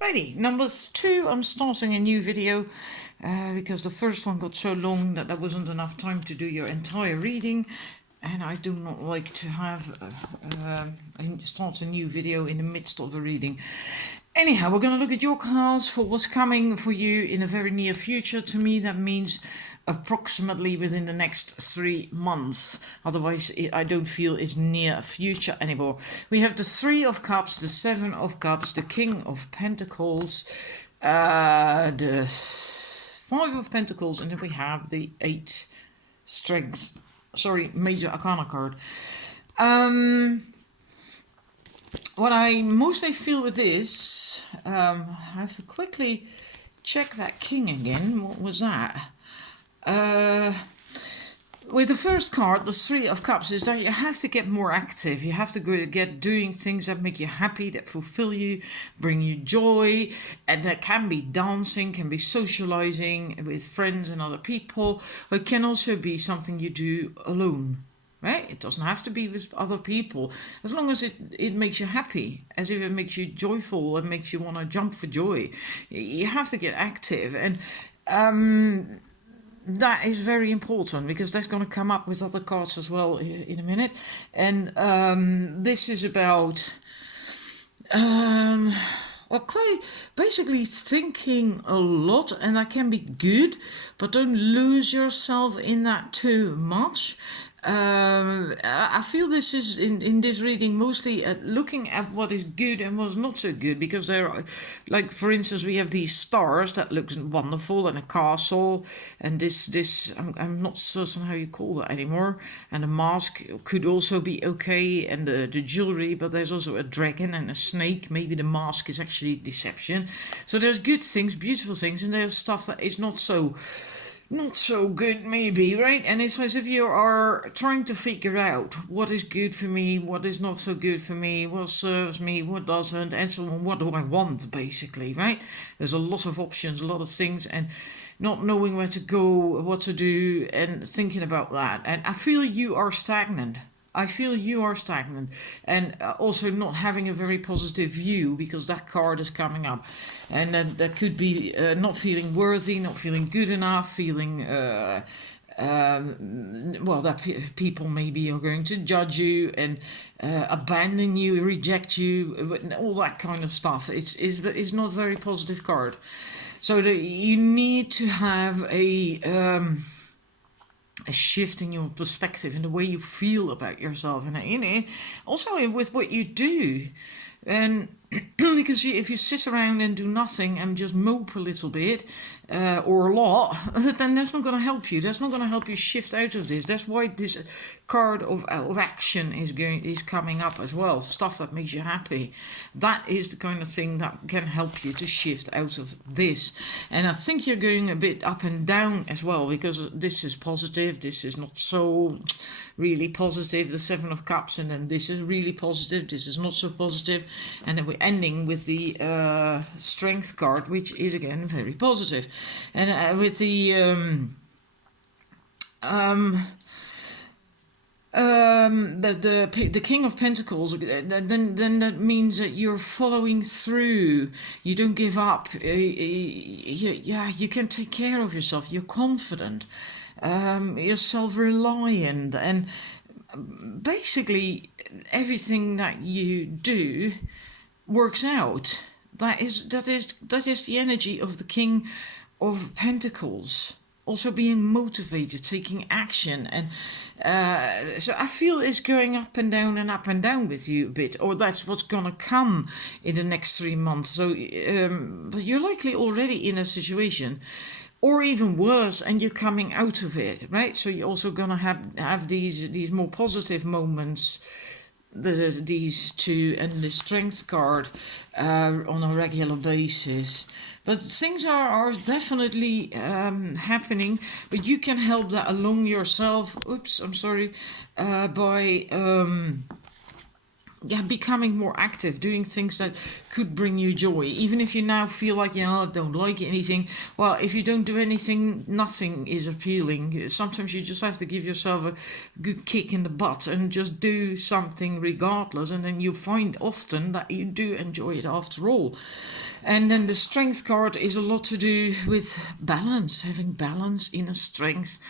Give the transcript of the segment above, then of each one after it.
Righty, numbers 2, I'm starting a new video because the first one got so long that there wasn't enough time to do your entire reading, and I do not like to have start a new video in the midst of a reading. Anyhow, we're going to look at your cards for what's coming for you in a very near future. To me, that means approximately within the next 3 months. Otherwise, I don't feel it's near future anymore. We have the 3 of Cups, the 7 of Cups, the King of Pentacles, the 5 of Pentacles, and then we have the 8 Strength. Sorry, Major Arcana card. What I mostly feel with this, I have to quickly check that King again. What was that? With the first card, the 3 of Cups, is that you have to get more active. You have to get doing things that make you happy, that fulfill you, bring you joy. And that can be dancing, can be socializing with friends and other people. But it can also be something you do alone. Right? It doesn't have to be with other people. As long as it makes you happy, as if it makes you joyful and makes you want to jump for joy. You have to get active. And that is very important because that's going to come up with other cards as well in a minute. And this is about quite basically thinking a lot, and that can be good, but don't lose yourself in that too much. I feel this is in this reading mostly looking at what is good and what's not so good, because there are, like for instance, we have these stars that looks wonderful, and a castle, and this I'm not certain how you call that anymore, and a mask could also be okay, and the jewelry, but there's also a dragon and a snake. Maybe the mask is actually deception. So there's good things, beautiful things, and there's stuff that is not so good, maybe, right? And it's as if you are trying to figure out what is good for me, what is not so good for me, what serves me, what doesn't, and so on. What do I want, basically, right? There's a lot of options, a lot of things, and not knowing where to go, what to do, and thinking about that. And I feel you are stagnant. And also not having a very positive view, because that card is coming up, and that could be not feeling worthy, not feeling good enough, feeling that people maybe are going to judge you and abandon you, reject you, all that kind of stuff. It's not a very positive card. So you need to have a shift in your perspective, in the way you feel about yourself, and also with what you do. And because if you sit around and do nothing and just mope a little bit or a lot, then that's not going to help you. That's not going to help you shift out of this. That's why this card of action is coming up as well. Stuff that makes you happy. That is the kind of thing that can help you to shift out of this. And I think you're going a bit up and down as well, because this is positive, this is not so really positive, the 7 of Cups, and then this is really positive, this is not so positive, and then we're ending with the Strength card, which is again very positive. And with the the King of Pentacles, then that means that you're following through. You don't give up. You can take care of yourself. You're confident. You're self-reliant, and basically everything that you do works out. That is the energy of the King of Pentacles. Also being motivated, taking action, and so I feel it's going up and down with you a bit, or that's what's gonna come in the next 3 months. So, but you're likely already in a situation, or even worse, and you're coming out of it, right? So you're also gonna have these more positive moments, these 2 and the Strength card on a regular basis. But things are definitely happening, but you can help that along yourself. Oops, I'm sorry. By yeah, becoming more active, doing things that could bring you joy. Even if you now feel like, I don't like anything. Well, if you don't do anything, nothing is appealing. Sometimes you just have to give yourself a good kick in the butt and just do something regardless. And then you find often that you do enjoy it after all. And then the strength card is a lot to do with balance, having balance, inner strength.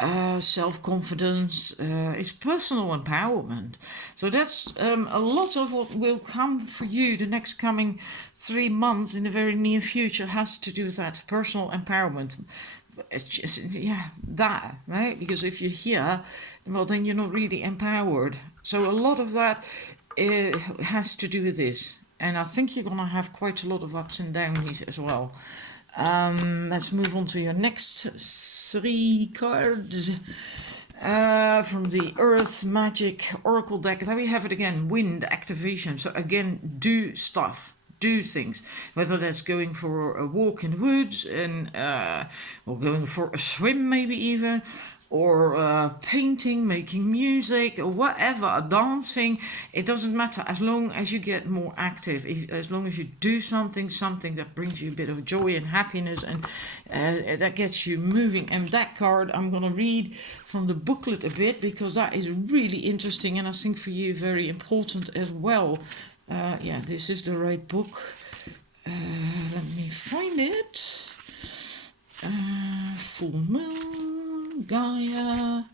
Self-confidence, it's personal empowerment. So that's a lot of what will come for you the next coming 3 months in the very near future has to do with that personal empowerment. It's just, that, right? Because if you're here, well, then you're not really empowered. So a lot of that has to do with this. And I think you're going to have quite a lot of ups and downs as well. Let's move on to your next 3 cards from the Earth Magic Oracle deck. There we have it again, wind activation. So again, do stuff, do things, whether that's going for a walk in the woods and or going for a swim maybe even, or painting, making music, or whatever, dancing. It doesn't matter, as long as you get more active, as long as you do something that brings you a bit of joy and happiness, and that gets you moving. And that card I'm going to read from the booklet a bit, because that is really interesting, and I think for you very important as well. This is the right book. Let me find it. Full Moon, Gaia,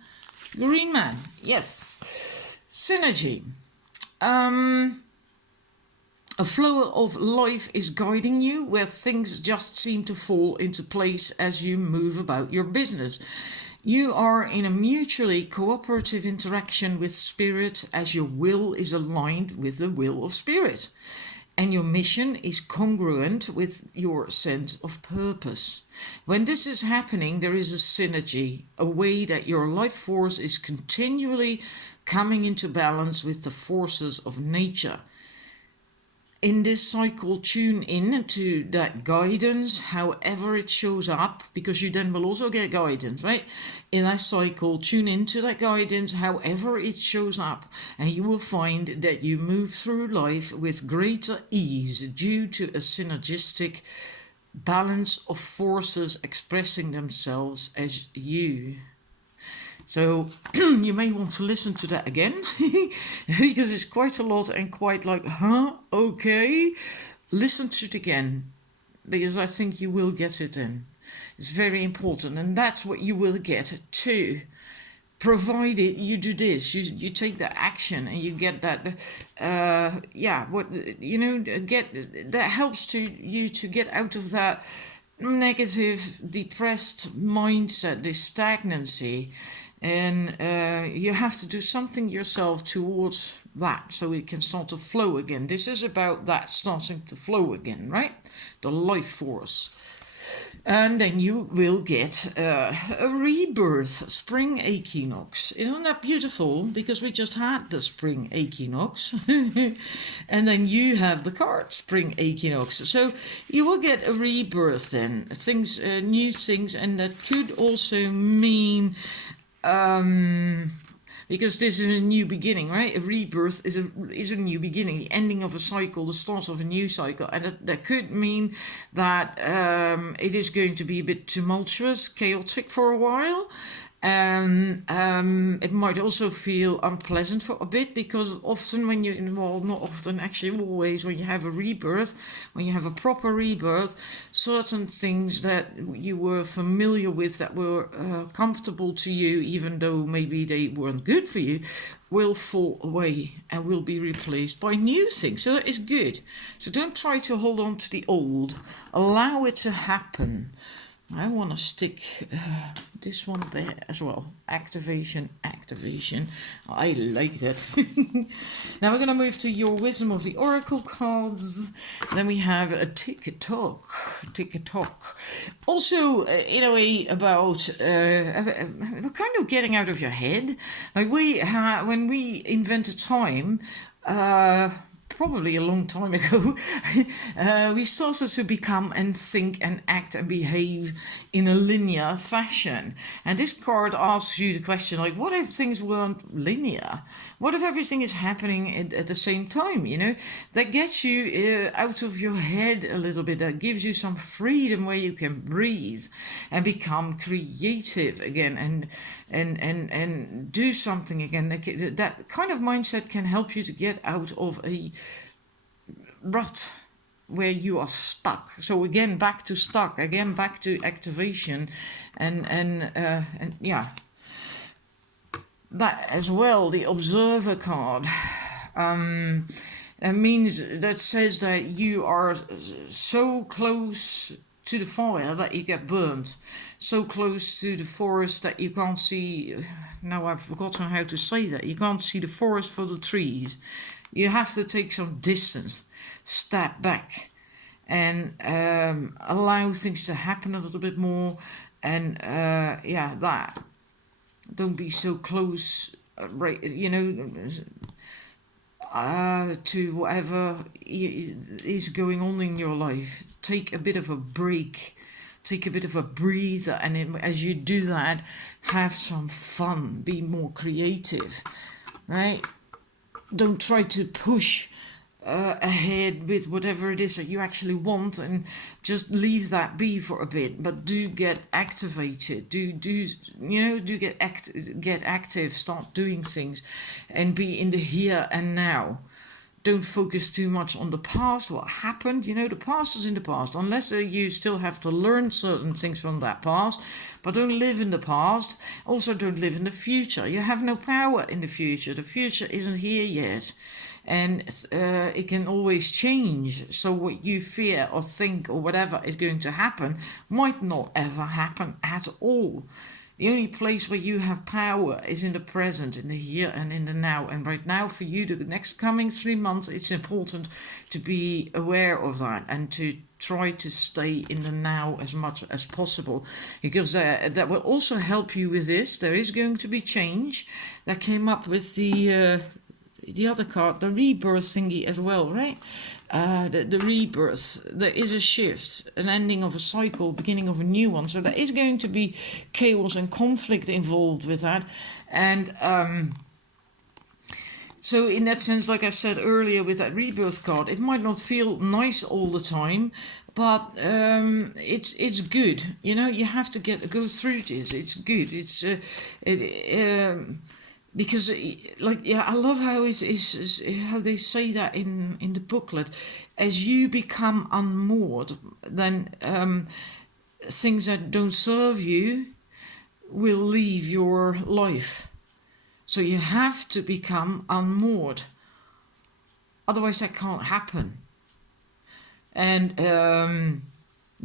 Green Man. Yes. Synergy. A flow of life is guiding you, where things just seem to fall into place as you move about your business. You are in a mutually cooperative interaction with Spirit, as your will is aligned with the will of Spirit, and your mission is congruent with your sense of purpose. When this is happening, there is a synergy, a way that your life force is continually coming into balance with the forces of nature. In this cycle, tune in to that guidance, however it shows up, because you then will also get guidance, right? In that cycle, tune into that guidance, however it shows up, and you will find that you move through life with greater ease due to a synergistic balance of forces expressing themselves as you. So you may want to listen to that again because it's quite a lot and quite like, okay. Listen to it again, because I think you will get it in. It's very important, and that's what you will get too. Provided you do this, you take that action and you get that, get that helps to you to get out of that negative, depressed mindset, this stagnancy. And you have to do something yourself towards that so it can start to flow again. This is about that starting to flow again, right? The life force. And then you will get a rebirth, spring equinox. Isn't that beautiful? Because we just had the spring equinox. And then you have the card spring equinox. So you will get a rebirth then. Things, new things. And that could also mean... because this is a new beginning, right? A rebirth is a new beginning, the ending of a cycle, the start of a new cycle. And that could mean that it is going to be a bit tumultuous, chaotic for a while. It might also feel unpleasant for a bit, because often when you, well, not often, actually always, when you have a rebirth, when you have a proper rebirth, certain things that you were familiar with, that were comfortable to you, even though maybe they weren't good for you, will fall away and will be replaced by new things. So that is good. So don't try to hold on to the old. Allow it to happen. I want to stick this one there as well. Activation. I like that. Now we're going to move to your Wisdom of the Oracle cards. Then we have a tick-tock. Also, in a way, about kind of getting out of your head. Like when we invented time, probably a long time ago, we started to become and think and act and behave in a linear fashion. And this card asks you the question, like, what if things weren't linear? What if everything is happening at the same time? That gets you out of your head a little bit. That gives you some freedom where you can breathe and become creative again, and do something again. That kind of mindset can help you to get out of a rut where you are stuck. So again, back to stuck. Again, back to activation, and yeah, that as well. The observer card. That means that says that you are so close to the fire that you get burnt, so close to the forest that you can't see. Now I've forgotten how to say that. You can't see the forest for the trees. You have to take some distance, step back, and allow things to happen a little bit more. And that. Don't be so close, right? To whatever is going on in your life. Take a bit of a break, take a bit of a breather, and as you do that, have some fun, be more creative, right? Don't try to push ahead with whatever it is that you actually want, and just leave that be for a bit. But do get activated. Get active. Start doing things, and be in the here and now. Don't focus too much on the past, what happened. The past is in the past, unless you still have to learn certain things from that past. But don't live in the past. Also, don't live in the future. You have no power in the future. The future isn't here yet. And it can always change. So what you fear or think or whatever is going to happen might not ever happen at all. The only place where you have power is in the present, in the here and in the now. And right now, for you, the next coming 3 months, it's important to be aware of that and to try to stay in the now as much as possible, because that will also help you with this. There is going to be change. That came up with the other card, the rebirth thingy as well, right? The rebirth. There is a shift, an ending of a cycle, beginning of a new one. So there is going to be chaos and conflict involved with that. And so in that sense, like I said earlier with that rebirth card, it might not feel nice all the time, but it's good. You have to go through this. It's good. Because, I love how how they say that in the booklet. As you become unmoored, then things that don't serve you will leave your life. So you have to become unmoored. Otherwise, that can't happen. And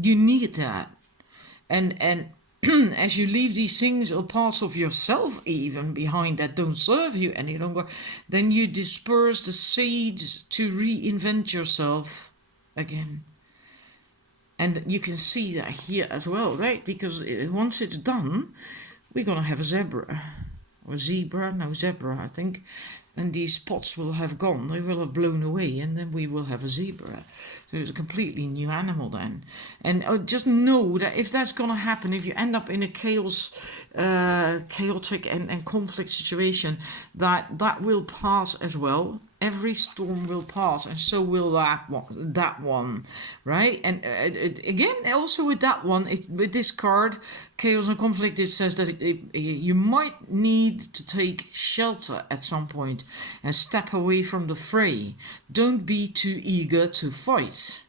you need that. And as you leave these things or parts of yourself even behind that don't serve you any longer, then you disperse the seeds to reinvent yourself again. And you can see that here as well, right? Because once it's done, we're going to have a zebra. Or zebra, no, zebra, I think. And these spots will have gone, they will have blown away, and then we will have a zebra. So it's a completely new animal then. And just know that if that's going to happen, if you end up in a chaotic and conflict situation, that will pass as well. Every storm will pass, and so will that one, right? And again, also with that one, with this card, Chaos and Conflict, it says that you might need to take shelter at some point and step away from the fray. Don't be too eager to fight.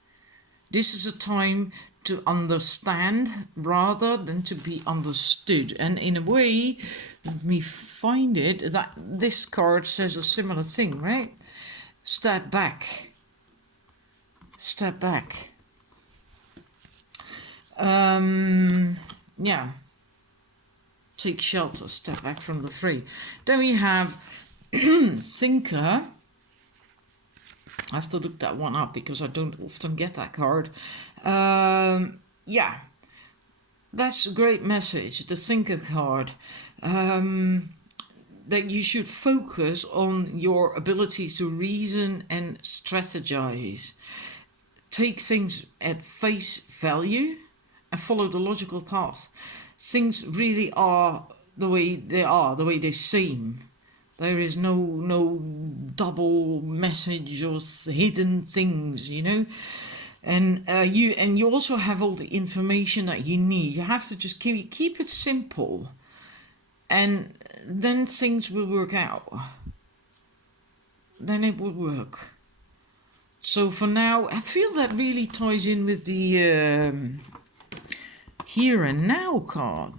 This is a time to understand rather than to be understood. And in a way, let me find it, that this card says a similar thing, right? Step back. Step back. Take shelter, step back from the fray. Then we have Thinker. I have to look that one up because I don't often get that card. That's a great message, the Thinker card. That you should focus on your ability to reason and strategize. Take things at face value and follow the logical path. Things really are the way they seem. There is no double message or hidden things, you know. And you also have all the information that you need. You have to just keep it simple, and then things will work out. Then it will work. So for now, I feel that really ties in with the here and now card.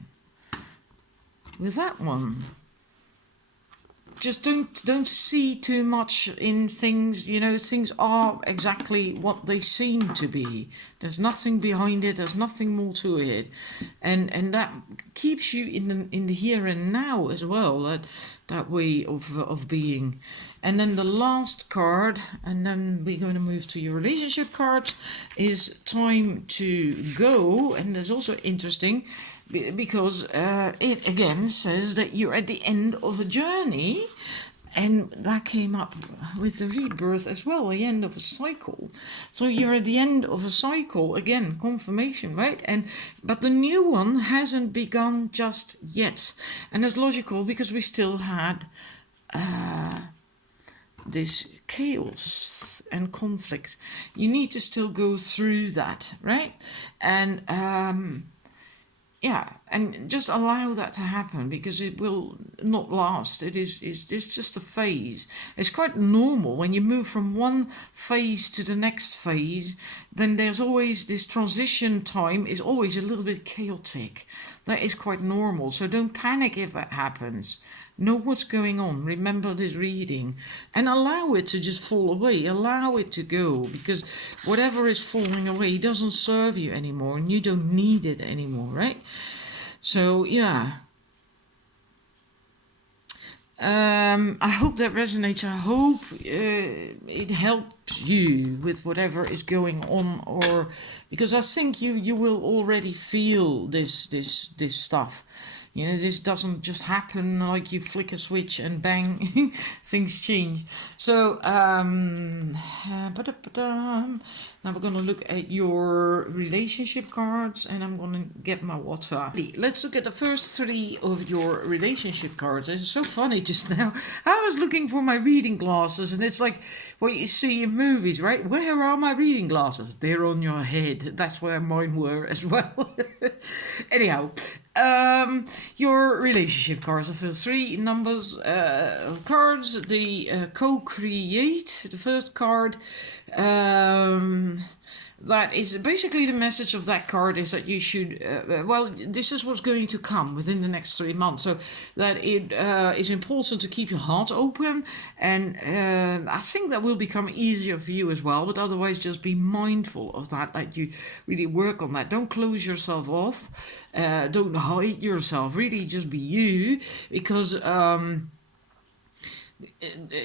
With that one, just don't see too much in things. You know, things are exactly what they seem to be. There's nothing behind it. There's nothing more to it, and that keeps you in the here and now as well. That way of being. And then the last card, and then we're going to move to your relationship cards, is time to go. And there's also interesting because it again says that you're at the end of a journey, and that came up with the rebirth as well, the end of a cycle. So you're at the end of a cycle, again, confirmation, right? But the new one hasn't begun just yet, and that's logical because we still had this chaos and conflict. You need to still go through that, right? And yeah, and just allow that to happen, because it will not last. It's just a phase. It's quite normal when you move from one phase to the next phase. Then there's always this transition time is always a little bit chaotic. That is quite normal. So don't panic if that happens. Know what's going on. Remember this reading and allow it to just fall away. Allow it to go, because whatever is falling away doesn't serve you anymore, and you don't need it anymore, right? So yeah, I hope that resonates. I hope it helps you with whatever is going on, or because I think you will already feel this stuff. You know, this doesn't just happen like you flick a switch and bang, things change. So, now we're going to look at your relationship cards, and I'm going to get my water. Let's look at the first three of your relationship cards. It's so funny just now. I was looking for my reading glasses, and it's like what you see in movies, right? Where are my reading glasses? They're on your head. That's where mine were as well. Anyhow. Your relationship cards, the first three numbers of cards, the co-create, the first card, that is basically the message of that card is that you should, well, this is what's going to come within the next 3 months. So that it is important to keep your heart open. And I think that will become easier for you as well. But otherwise, just be mindful of that you really work on that. Don't close yourself off. Don't hide yourself. Really just be you, because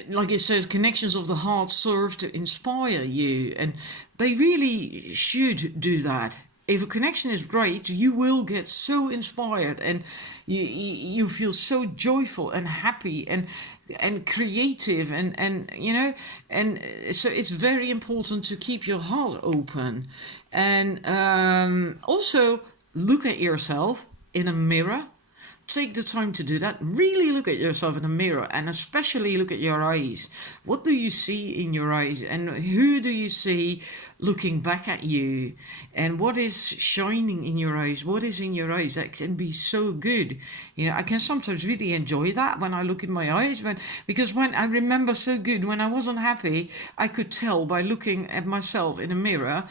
like it says, connections of the heart serve to inspire you, and they really should do that. If a connection is great, you will get so inspired, and you feel so joyful and happy and creative, and you know, and so it's very important to keep your heart open. And also look at yourself in a mirror. Take the time to do that. Really look at yourself in the mirror, and especially look at your eyes. What do you see in your eyes, and who do you see looking back at you, and what is shining in your eyes? What is in your eyes that can be so good? You know, I can sometimes really enjoy that when I look in my eyes, because when I remember so good when I wasn't happy, I could tell by looking at myself in a mirror,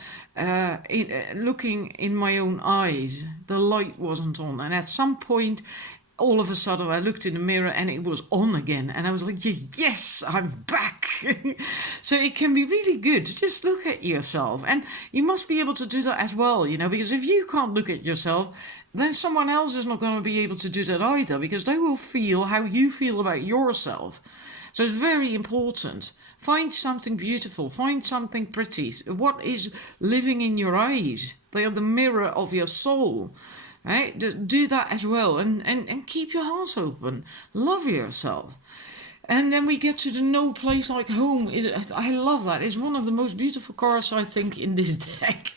looking in my own eyes, the light wasn't on, and at some point all of a sudden I looked in the mirror and it was on again, and I was like, yes, I'm back. So it can be really good to just look at yourself, and you must be able to do that as well, you know, because if you can't look at yourself, then someone else is not going to be able to do that either, because they will feel how you feel about yourself. So it's very important. Find something beautiful, find something pretty. What is living in your eyes? They are the mirror of your soul. Right? Just do that as well, and keep your heart open. Love yourself. And then we get to the no place like home. I love that. It's one of the most beautiful cards, I think, in this deck.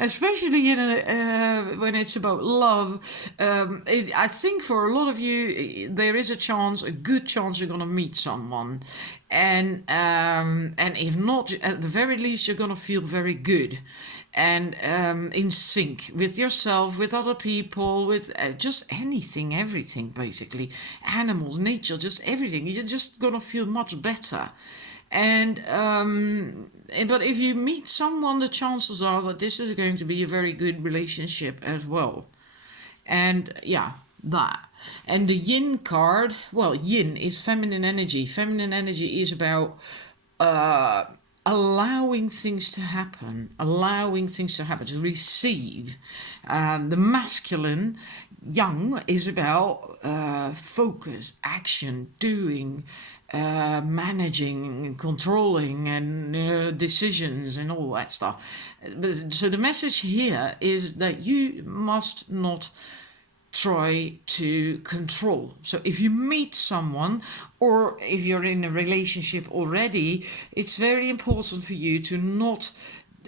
especially when it's about love. I think for a lot of you, there is a good chance you're gonna meet someone, and if not, at the very least, you're gonna feel very good and in sync with yourself, with other people, with just anything, everything, basically, animals, nature, just everything. You're just gonna feel much better. And but if you meet someone, the chances are that this is going to be a very good relationship as well. And yeah, that. And the yin card, well, yin is feminine energy. Feminine energy is about uh, allowing things to happen, to receive. The masculine, yang, is about focus, action, doing, managing, controlling, and decisions and all that stuff. So the message here is that you must not try to control. So if you meet someone, or if you're in a relationship already, it's very important for you to not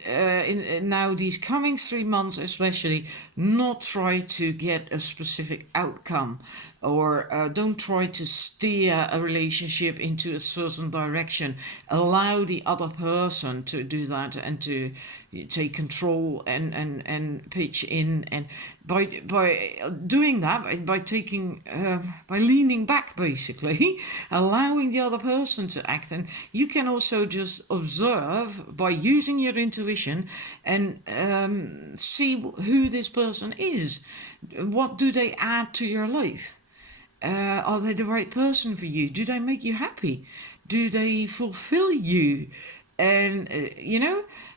now these coming 3 months especially, not try to get a specific outcome, or don't try to steer a relationship into a certain direction. Allow the other person to do that and to take control and pitch in, and by doing that, by taking by leaning back, basically allowing the other person to act. And you can also just observe by using your intuition and see who this person is. What do they add to your life? Are they the right person for you? Do they make you happy? Do they fulfill you? And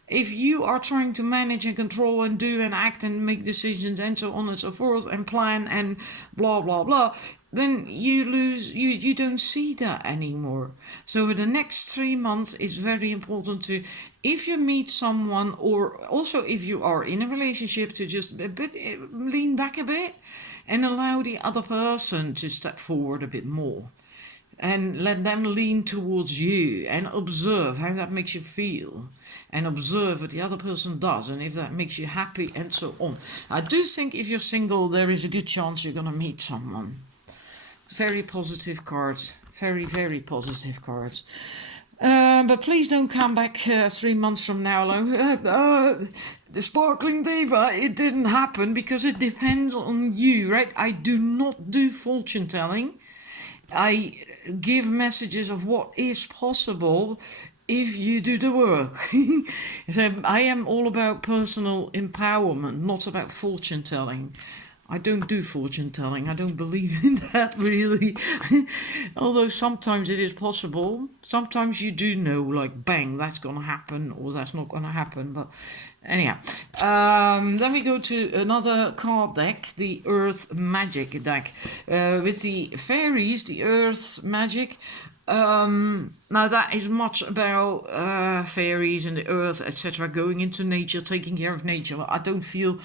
if you are trying to manage and control and do and act and make decisions and so on and so forth and plan and blah blah blah, then you don't see that anymore. So for the next 3 months, it's very important to, if you meet someone, or also if you are in a relationship, to just lean back a bit and allow the other person to step forward a bit more, and let them lean towards you, and observe how that makes you feel, and observe what the other person does, and if that makes you happy, and so on. I do think if you're single, there is a good chance you're going to meet someone. Very positive cards. Very, very positive cards. But please don't come back 3 months from now like, the sparkling diva, it didn't happen, because it depends on you, right? I do not do fortune telling. I give messages of what is possible if you do the work. So I am all about personal empowerment, not about fortune telling. I don't do fortune telling. I don't believe in that, really. Although sometimes it is possible. Sometimes you do know, like, bang, that's going to happen, or that's not going to happen. But anyhow, then we go to another card deck, the Earth Magic deck, with the fairies, the Earth Magic. Now that is much about fairies and the earth, etc., going into nature, taking care of nature. I don't feel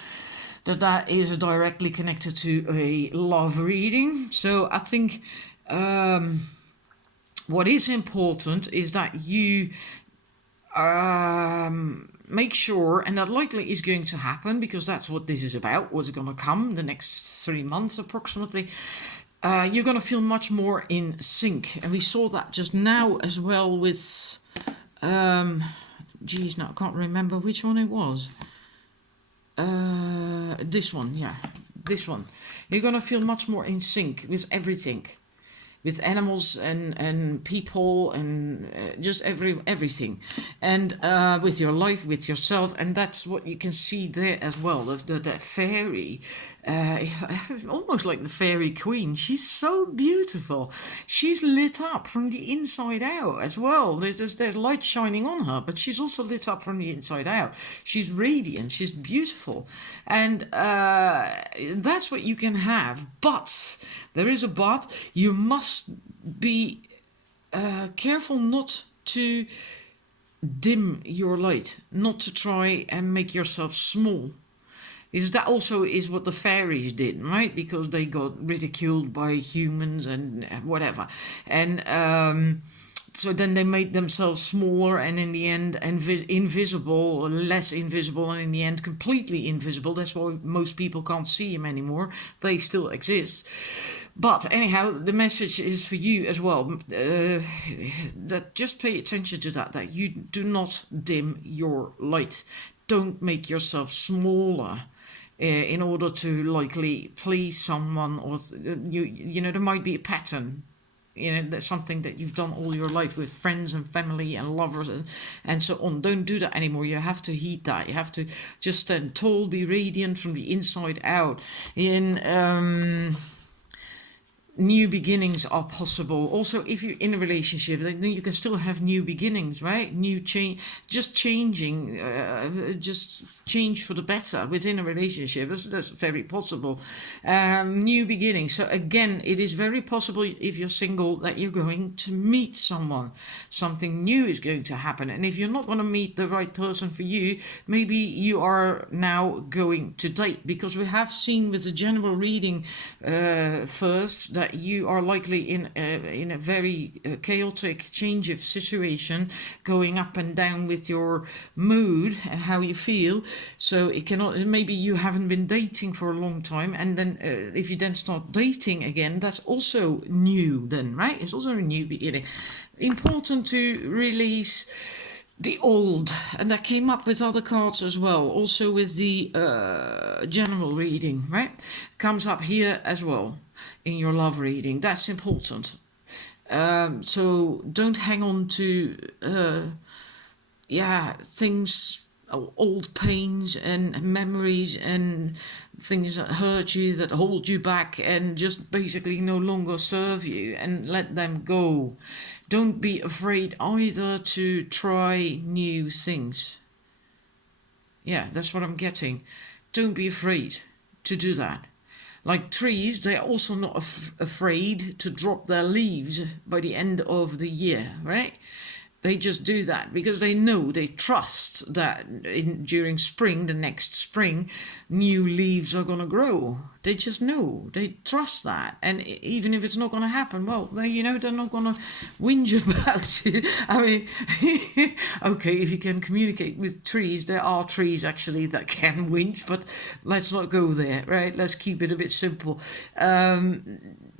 that is directly connected to a love reading. So I think what is important is that you make sure, and that likely is going to happen, because that's what this is about, what's going to come the next 3 months approximately. You're going to feel much more in sync. And we saw that just now as well with, now I can't remember which one it was. This one, yeah, this one. You're going to feel much more in sync with everything. With animals and people and just everything, and with your life, with yourself, and that's what you can see there as well. The fairy, almost like the fairy queen. She's so beautiful. She's lit up from the inside out as well. There's light shining on her, but she's also lit up from the inside out. She's radiant. She's beautiful, and that's what you can have. But there is a but. You must be careful not to dim your light, not to try and make yourself small. Because that also is what the fairies did, right? Because they got ridiculed by humans and whatever. And so then they made themselves smaller and in the end invisible, or less invisible, and in the end completely invisible. That's why most people can't see him anymore. They still exist. But anyhow, the message is for you as well. That just pay attention to that you do not dim your light. Don't make yourself smaller in order to likely please someone, or there might be a pattern. That's something that you've done all your life with friends and family and lovers and so on. Don't do that anymore. You have to heed that. You have to just stand tall, be radiant from the inside out. New beginnings are possible. Also, if you're in a relationship, then you can still have new beginnings, right? New change, just changing, just change for the better within a relationship. That's very possible. New beginnings. So again, it is very possible if you're single that you're going to meet someone. Something new is going to happen. And if you're not going to meet the right person for you, maybe you are now going to date, because we have seen with the general reading first that you are likely in a very chaotic change of situation, going up and down with your mood and how you feel. So it cannot. Maybe you haven't been dating for a long time, and then if you then start dating again, that's also new. Then, right? It's also a new beginning. Important to release the old, and that came up with other cards as well, also with the general reading, right? Comes up here as well in your love reading. That's important. So don't hang on to things, old pains and memories and things that hurt you, that hold you back and just basically no longer serve you, and let them go. Don't be afraid either to try new things. Yeah, that's what I'm getting. Don't be afraid to do that. Like trees, they're also not afraid to drop their leaves by the end of the year, right? They just do that because they know, they trust that during spring, the next spring, new leaves are going to grow. They just know, they trust that. And even if it's not going to happen, well, they're not going to whinge about it. I mean, okay, if you can communicate with trees, there are trees actually that can whinge, but let's not go there, right? Let's keep it a bit simple.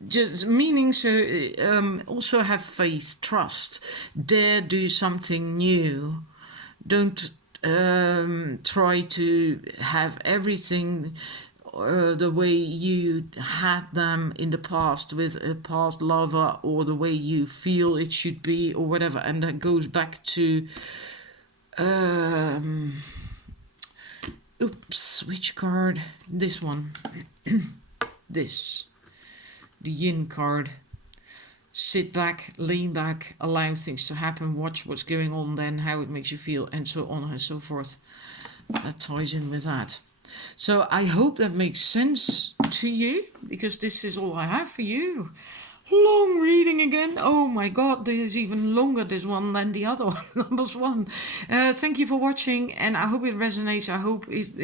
Just meaning, so also have faith, trust, dare do something new. Don't try to have everything the way you had them in the past with a past lover, or the way you feel it should be, or whatever. And that goes back to which card? This one. This. The Yin card. Sit back, lean back, allow things to happen, watch what's going on then, how it makes you feel, and so on and so forth. That ties in with that. So I hope that makes sense to you, because this is all I have for you. Long reading again. Oh my god, this is even longer, this one, than the other one, numbers one. Thank you for watching, and I hope it resonates. I hope it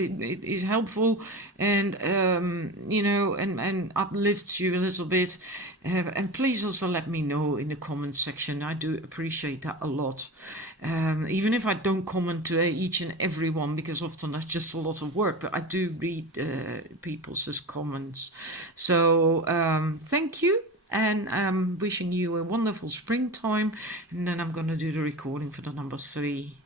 is helpful and and uplifts you a little bit. And please also let me know in the comments section. I do appreciate that a lot. Even if I don't comment to each and every one, because often that's just a lot of work, but I do read people's comments. So thank you. And I'm wishing you a wonderful springtime. And then I'm going to do the recording for the number 3.